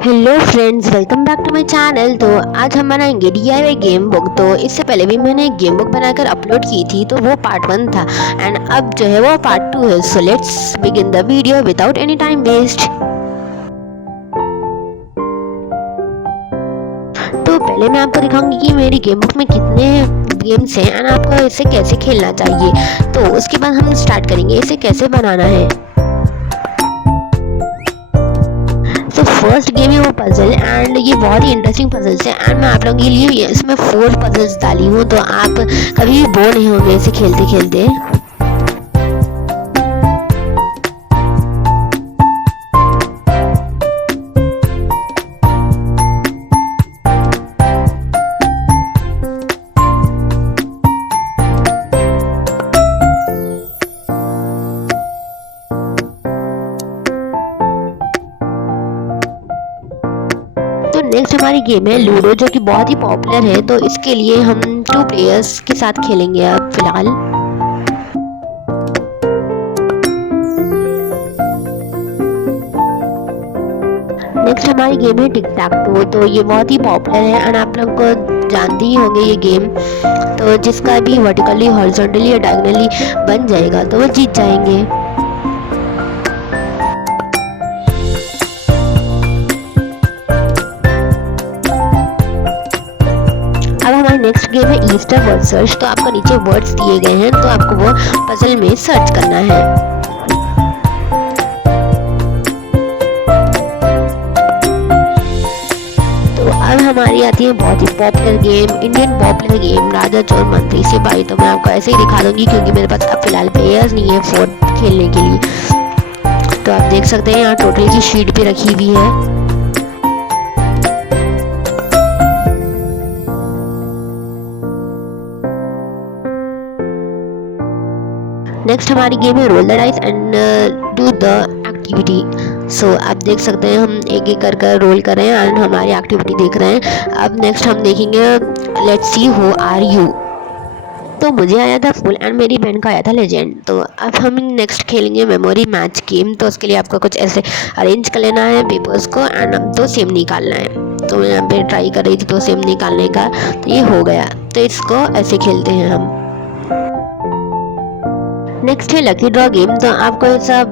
Hello friends, welcome back to my channel. तो आज हम बनाएंगे डीआईवाई गेम बुक। तो इससे पहले भी मैंने एक गेम बुक बनाकर अपलोड की थी, तो वो पार्ट 1 था एंड अब जो है वो पार्ट 2 है। So let's begin the video without any time waste. तो पहले मैं आपको दिखाऊंगी कि मेरी गेम बुक में कितने गेम्स हैं एंड आपको इसे कैसे खेलना चाहिए। तो उसके बाद हम स्टार्ट करेंगे इसे कैसे बनाना है। तो फर्स्ट गेम है वो पजल एंड ये बहुत ही इंटरेस्टिंग पजल्स है एंड मैं आप लोगों के लिए इसमें 4 पजल्स डाली हूँ, तो आप कभी भी बोर नहीं होंगे इसे खेलते खेलते। तो नेक्स्ट हमारी गेम है लूडो, जो कि बहुत ही पॉपुलर है। तो इसके लिए हम 2 प्लेयर्स के साथ खेलेंगे अब फिलहाल। नेक्स्ट हमारी गेम है टिक टैक टो। तो ये बहुत ही पॉपुलर है एंड आप लोग को जानते ही होंगे ये गेम। तो जिसका भी वर्टिकली हॉरिजॉन्टली या डायगोनली बन जाएगा तो वो जीत जाएंगे। अब हमारी नेक्स्ट गेम है ईस्टर वर्ड सर्च। तो आपको नीचे वर्ड्स दिए गए हैं, तो आपको वो पजल में सर्च करना है। तो अब हमारी आती है बहुत ही popular game, Indian popular game Raja Chor Mantri सिपाही। तो मैं आपको ऐसे ही दिखा दूंगी क्योंकि मेरे पास अब फिलहाल प्लेयर्स नहीं है फोर्थ खेलने के लिए। तो आप देख सकते हैं यहाँ टोटल की शीट भी रखी हुई है। नेक्स्ट हमारी गेम है roll the dice and do the activity. So आप देख सकते हैं हम एक एक कर रोल कर रहे हैं एंड हमारी एक्टिविटी देख रहे हैं। अब नेक्स्ट हम देखेंगे let's see who are you. तो मुझे आया था फुल एंड मेरी बहन का आया था लेजेंड। तो अब हम नेक्स्ट खेलेंगे मेमोरी मैच गेम। तो उसके लिए आपको कुछ ऐसे अरेंज कर लेना है पेपर्स को एंड अब तो सेम निकालना है। तो मैं यहाँ पे ट्राई कर रही थी तो सेम निकालने का, तो ये हो गया। तो इसको ऐसे खेलते हैं हम। नेक्स्ट है लकी ड्रॉ गेम। तो आपको ऐसा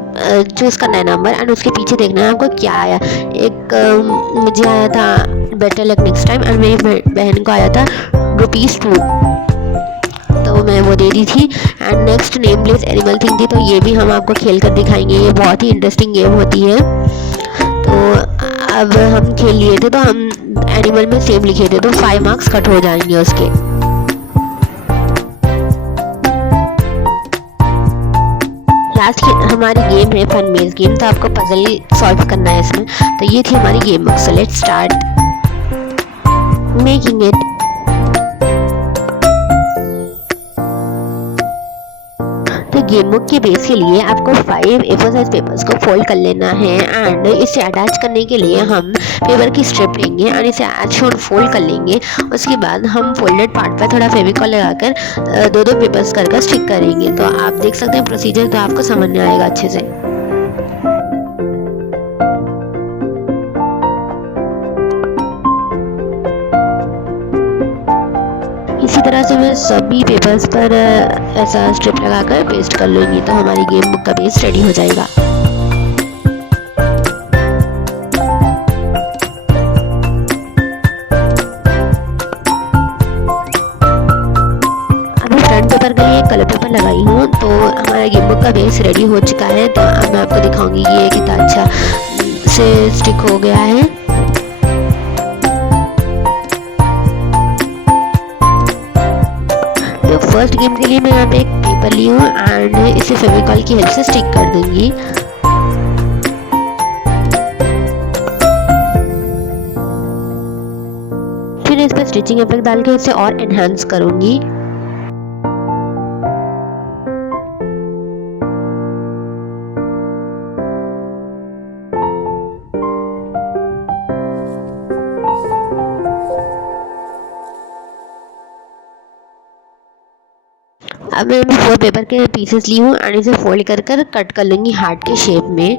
चूज करना है नंबर एंड उसके पीछे देखना है आपको क्या आया। एक मुझे आया था better luck next time and मेरी बहन को आया था ₹2। तो मैं वो दे दी थी। And next name place animal thing थी। तो ये भी हम आपको खेल कर दिखाएंगे, ये बहुत ही इंटरेस्टिंग गेम होती है। तो अब हम खेल लिए थे तो हम एनिमल में सेम लिखे थे, तो 5 मार्क्स कट हो जाएंगे उसके। लास्ट हमारी गेम है फन मेज गेम। तो आपको पजल सॉल्व करना है इसमें। तो ये थी हमारी game book. So let's start making it. तो गेम बुक के बेस के लिए आपको 5 A4 साइज पेपर्स को फोल्ड कर लेना है एंड इसे अटैच करने के लिए हम पेपर की स्ट्रिप लेंगे एंड इसे एज शोन फोल्ड कर लेंगे। उसके बाद हम फोल्डेड पार्ट पर थोड़ा फेविकॉल लगाकर 2-2 पेपर्स कर स्टिक करेंगे। तो आप देख सकते हैं प्रोसीजर, तो आपको समझ में आएगा अच्छे से। इसी तरह से मैं सभी पेपर्स पर ऐसा स्ट्रिप लगाकर पेस्ट कर लूँगी, तो हमारी गेम बुक का बेस रेडी हो जाएगा। अभी फ्रंट पेपर के लिए कलर पेपर लगाई हूँ। तो हमारा गेम बुक का बेस रेडी हो चुका है। तो अब मैं आपको दिखाऊंगी कि ये कितना अच्छा से स्टिक हो गया है। तो फर्स्ट गेम के लिए मैं यहाँ पे एक पेपर ली हूँ एंड इसे फेविकॉल की हेल्प से स्टिक कर दूंगी। फिर इस पर स्टिचिंग इफेक्ट डाल के इसे और एनहांस करूंगी। अब मैं 4 पेपर के पीसेस ली हूँ एंड इसे फोल्ड कर कट कर लूँगी हार्ट के शेप में।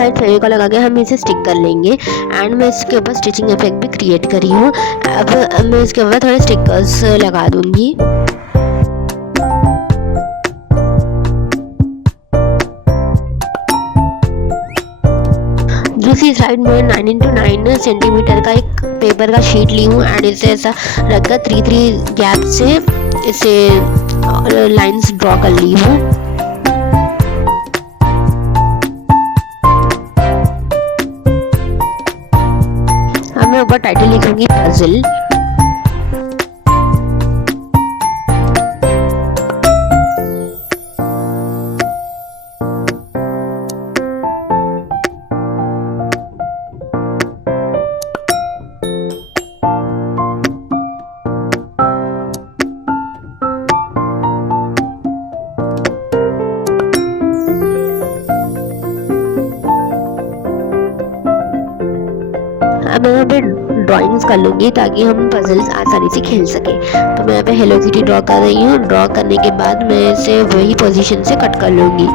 साइड फेविकॉल लगा के हम इसे स्टिक कर लेंगे। एंड मैं इसके ऊपर स्टिचिंग इफेक्ट भी क्रिएट करी हूँ। अब मैं इसके ऊपर थोड़े स्टिकर्स लगा दूँगी। दूसरी साइड में 9x9 सेंटीमीटर का एक पेपर का शीट ली हूँ एंड इसे ऐसा रखकर 3-3 गैप से इसे लाइंस ड्रॉ कर ली हूँ। अब मैं ऊपर टाइटल लिखूंगी पजल। अब मैं यहाँ पे ड्राइंग्स कर लूँगी ताकि हम पजल्स आसानी से खेल सकें। तो मैं यहाँ पे हेलो किटी ड्रॉ कर रही हूँ। ड्रॉ करने के बाद मैं इसे वही पोजीशन से कट कर लूँगी।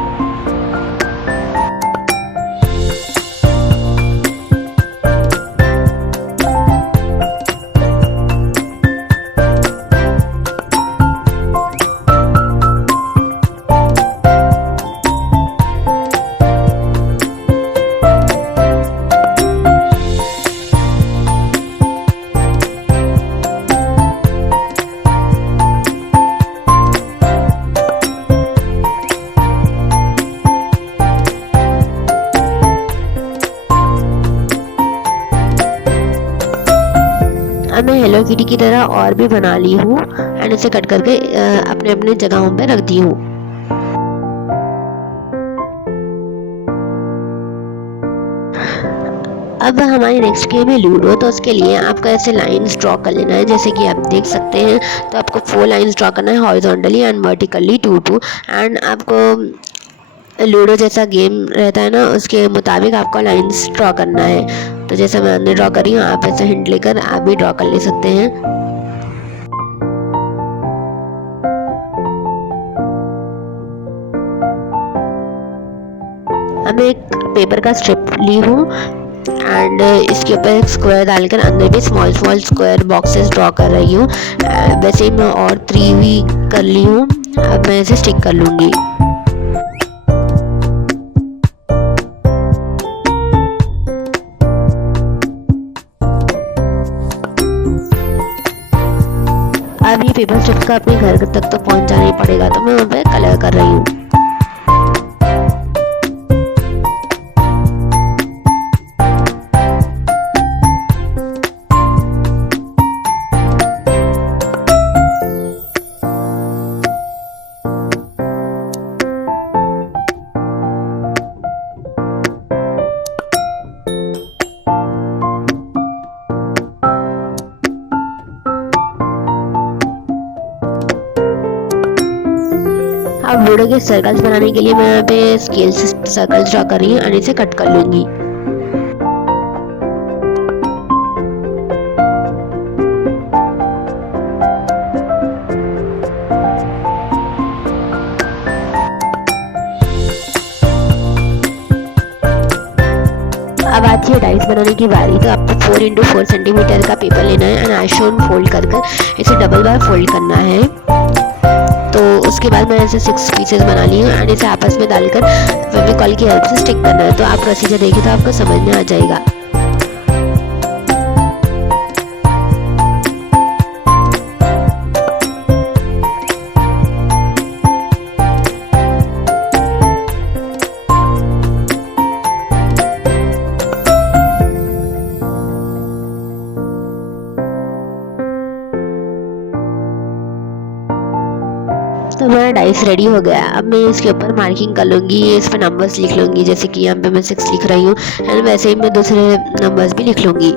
अब मैं हेलो किटी की तरह और भी बना ली हूँ एंड इसे कट करके अपने अपने जगहों पे रख दी हूँ। अब हमारी नेक्स्ट गेम है लूडो। तो उसके लिए आपको ऐसे लाइंस ड्रॉ कर लेना है, जैसे कि आप देख सकते हैं। तो आपको 4 लाइंस ड्रॉ करना है, हॉरिजॉन्टली एंड वर्टिकली 2-2। एंड आपको लूडो जैसा गेम रहता है ना, उसके मुताबिक आपको लाइंस ड्रॉ करना है। तो जैसे मैंने ड्रॉ करी हूँ, आप ऐसे हिंट लेकर आप भी ड्रॉ कर ले सकते हैं। अब मैं एक पेपर का स्ट्रिप ली हूँ एंड इसके ऊपर एक स्क्वायर डालकर अंदर भी स्मॉल स्क्वायर बॉक्सेस ड्रॉ कर रही हूँ। वैसे ही मैं और 3 भी कर ली हूँ। अब मैं इसे स्टिक कर लूँगी। अब ये पेपर स्ट्रिप का अपने घर तक तो पहुंचाना ही पड़ेगा, तो मैं वहाँ पे कलर कर रही हूँ। अब लूडो के सर्कल्स बनाने के लिए मैं यहाँ पे स्केल से सर्कल्स ड्रॉ कर रही हूँ और इसे कट कर लूँगी। अब आती है डाइस बनाने की बारी। तो आपको 4x4 सेंटीमीटर का पेपर लेना है एंड आइसोन फोल्ड कर इसे डबल बार फोल्ड करना है। तो उसके बाद मैंने ऐसे 6 पीसेस बना ली हूँ एंड इसे आपस में डालकर फेविकॉल की हेल्प से स्टिक करना है। तो आप प्रोसीजर देखिए तो आपको समझ में आ जाएगा। तो हमारा डाइस रेडी हो गया। अब मैं इसके ऊपर मार्किंग कर लूँगी, इस पर नंबर्स लिख लूँगी, जैसे कि यहाँ पे मैं 6 लिख रही हूँ एंड वैसे ही मैं दूसरे नंबर्स भी लिख लूँगी।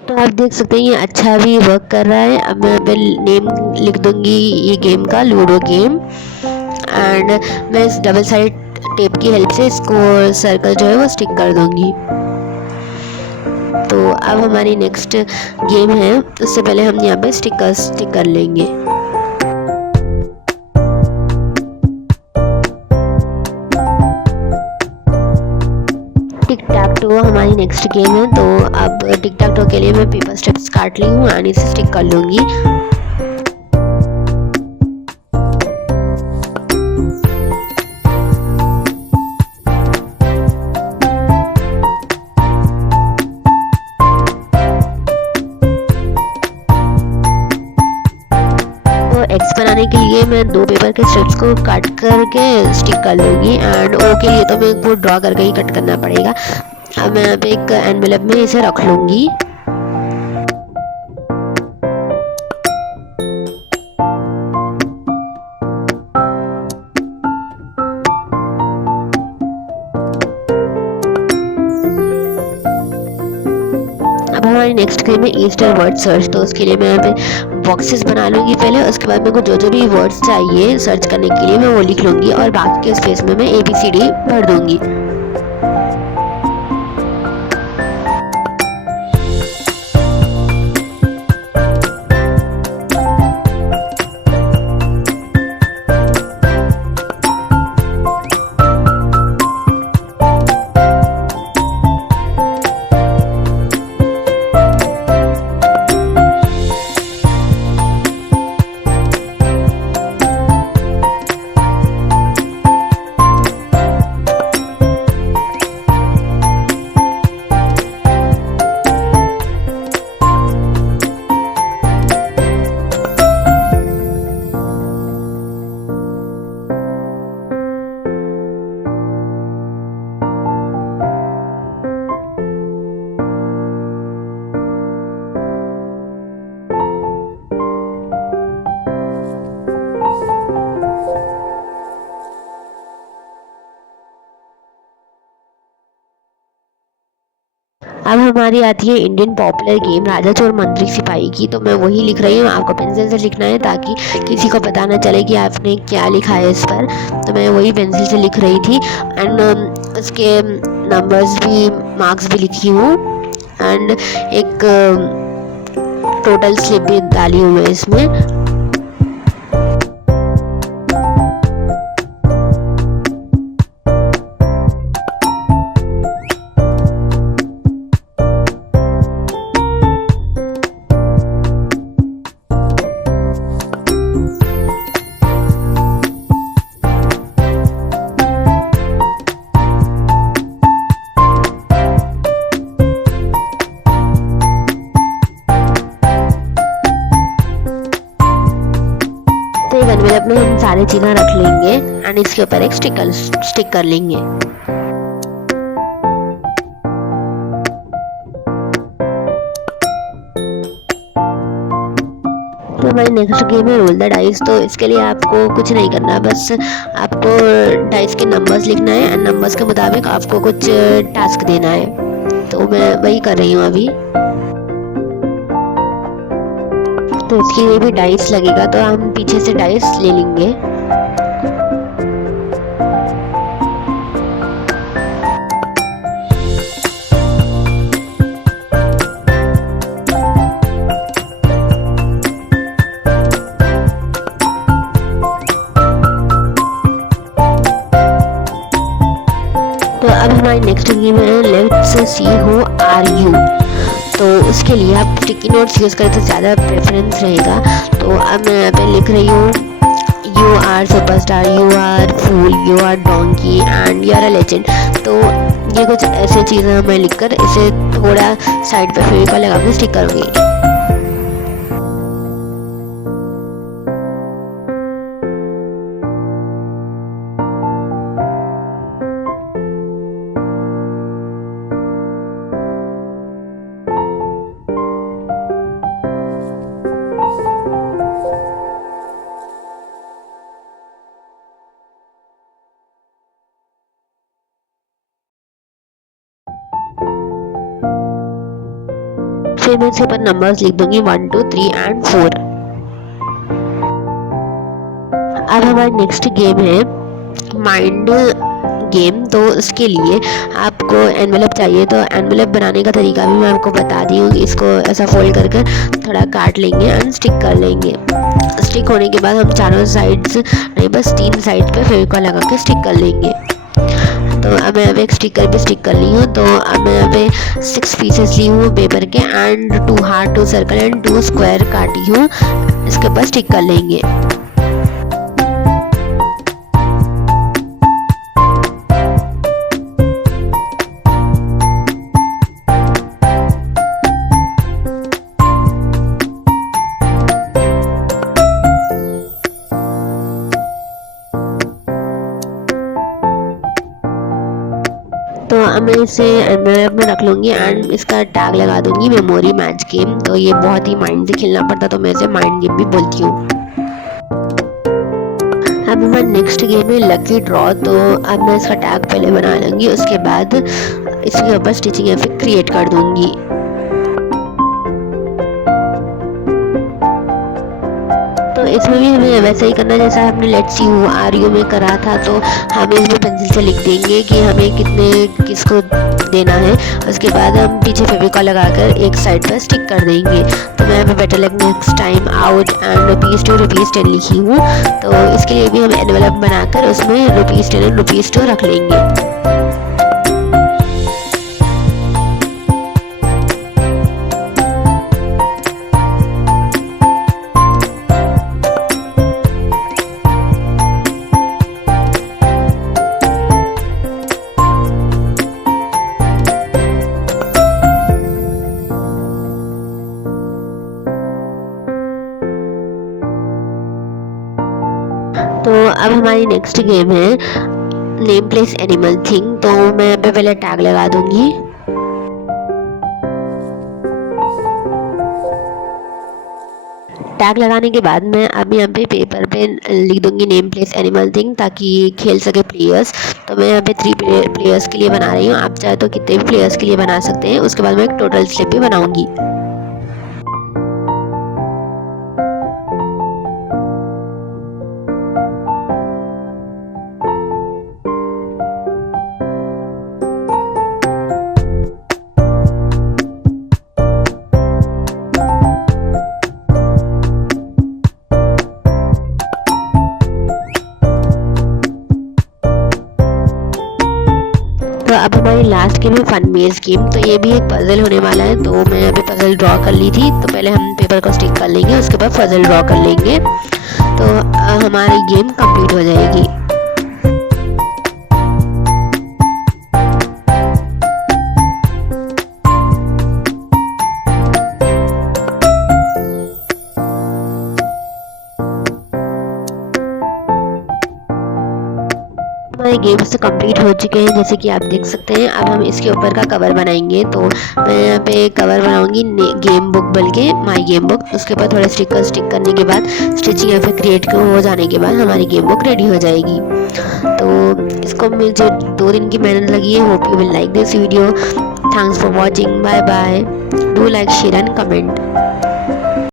तो आप देख सकते हैं ये अच्छा भी वर्क कर रहा है। अब मैं यहाँ पे नेम लिख दूँगी ये गेम का, लूडो गेम। एंड मैं इस डबल साइड टेप की हेल्प से इसको सर्कल जो है वो स्टिक कर दूँगी। तो अब हमारी नेक्स्ट गेम है, उससे पहले हम यहाँ पे स्टिक कर लेंगे। टिक टैक टो हमारी नेक्स्ट गेम है। तो अब टिक टैक टो के लिए मैं पेपर स्टेप्स काट ली हूँ एंड इसे स्टिक कर लूँगी। एक्स बनाने के लिए मैं 2 पेपर के स्ट्रिप्स को कट करके स्टिक कर लूँगी एंड ओ के लिए तो मेरे को ड्रॉ करके ही कट करना पड़ेगा। अब मैं यहाँ पे एक एनवेलप में इसे रख लूँगी। अब हमारी नेक्स्ट गेम है ईस्टर वर्ड सर्च। तो उसके लिए मैं यहाँ पे बॉक्सेस बना लूँगी पहले, उसके बाद मेरे को जो भी वर्ड्स चाहिए सर्च करने के लिए मैं वो लिख लूँगी और बाकी के स्पेस में मैं ABCD भर दूँगी। अब हमारी आती है Indian popular game Raja Chor Mantri सिपाही की। तो मैं वही लिख रही हूँ, आपको पेंसिल से लिखना है ताकि किसी को पता ना चले कि आपने क्या लिखा है इस पर। तो मैं वही पेंसिल से लिख रही थी एंड उसके नंबर्स भी मार्क्स भी लिखी हूँ एंड एक टोटल स्लिप भी डाली हुई है इसमें। एनवेलप में हम सारे चीज़ें रख लेंगे एंड इसके ऊपर एक स्टिक कर लेंगे। तो हमारी नेक्स्ट गेम है रोल द डाइस। तो इसके लिए आपको कुछ नहीं करना, बस आपको डाइस के नंबर्स लिखना है एंड नंबर्स के मुताबिक आपको कुछ टास्क देना है। तो मैं वही कर रही हूँ अभी। तो इसके लिए भी डाइस लगेगा, तो हम पीछे से डाइस ले लेंगे। तो अब हमारी नेक्स्ट गेम है let's see who are you. तो उसके लिए आप स्टिकी नोट्स यूज़ करें तो ज़्यादा प्रेफरेंस रहेगा। तो अब मैं यहाँ पे लिख रही हूँ you are superstar, you are fool, you are donkey and you are a legend. तो ये कुछ ऐसे चीज़ें मैं लिखकर इसे थोड़ा साइड पे फेविकॉल लगा के स्टिक करूँगी। फिर मैं इसके ऊपर नंबर्स लिख दूंगी 1 2 3 एंड 4। अब हमारी नेक्स्ट गेम है माइंड गेम। तो इसके लिए आपको एनवेलप चाहिए। तो एनवेलप बनाने का तरीका भी मैं आपको बता दी हूँ। इसको ऐसा फोल्ड करके थोड़ा काट लेंगे एंड स्टिक कर लेंगे। स्टिक होने के बाद हम चारों साइड्स नहीं, बस 3 साइड पे फेविकॉल लगा के स्टिक कर लेंगे। तो अब मैं अब एक स्टिकर भी स्टिक कर ली हूँ। तो अब मैं यहाँ पे 6 पीसेस ली हूँ पेपर के and 2 heart, 2 circle and 2 square काटी हूँ। इसके ऊपर स्टिक कर लेंगे। तो अब मैं इसे एनवेलप में रख लूँगी एंड इसका टैग लगा दूँगी मेमोरी मैच गेम। तो ये बहुत ही माइंड से खेलना पड़ता, तो मैं इसे माइंड गेम भी बोलती हूँ। अब हमारा नेक्स्ट गेम है लकी ड्रॉ। तो अब मैं इसका टैग पहले बना लूँगी, उसके बाद इसके ऊपर स्टिचिंग इफेक्ट क्रिएट कर दूँगी। तो इसमें भी हमें वैसा ही करना जैसा हमने let's see who are you में करा था। तो हम इसमें पेंसिल से लिख देंगे कि हमें कितने किसको देना है। उसके बाद हम पीछे फेविकॉल लगाकर एक साइड पर स्टिक कर देंगे। तो मैं यहाँ better like next time out and ₹2 ₹10 लिखी हूँ। तो इसके लिए भी हम एनवेलप बनाकर उसमें ₹10 एंड ₹2 रख लेंगे। तो अब हमारी नेक्स्ट गेम है नेम प्लेस एनिमल थिंग। तो मैं यहाँ पे पहले टैग लगा दूंगी। टैग लगाने के बाद मैं अब यहाँ पे पेपर पे लिख दूंगी नेम प्लेस एनिमल थिंग, ताकि खेल सके प्लेयर्स। तो मैं यहाँ पे 3 प्लेयर्स के लिए बना रही हूँ। आप चाहे तो कितने भी प्लेयर्स के लिए बना सकते हैं। उसके बाद मैं एक टोटल स्लिप भी बनाऊंगी। तो अब हमारी लास्ट गेम है फन मेज गेम। तो ये भी एक पजल होने वाला है। तो मैं यहाँ पे पजल ड्रॉ कर ली थी। तो पहले हम पेपर को स्टिक कर लेंगे, उसके बाद पजल ड्रॉ कर लेंगे। तो हमारी गेम कंप्लीट हो जाएगी। हमारे गेम्स तो कंप्लीट हो चुके हैं, जैसे कि आप देख सकते हैं। अब हम इसके ऊपर का कवर बनाएंगे। तो मैं यहाँ पे कवर बनाऊंगी गेम बुक बल्कि माय गेम बुक। उसके ऊपर थोड़ा स्टिकर स्टिक करने के बाद स्टिचिंग या फिर क्रिएट हो जाने के बाद हमारी गेम बुक रेडी हो जाएगी। तो इसको मुझे 2 दिन की मेहनत लगी है। Hope you will like this video. Thanks for watching. Bye bye. Do like, share and comment.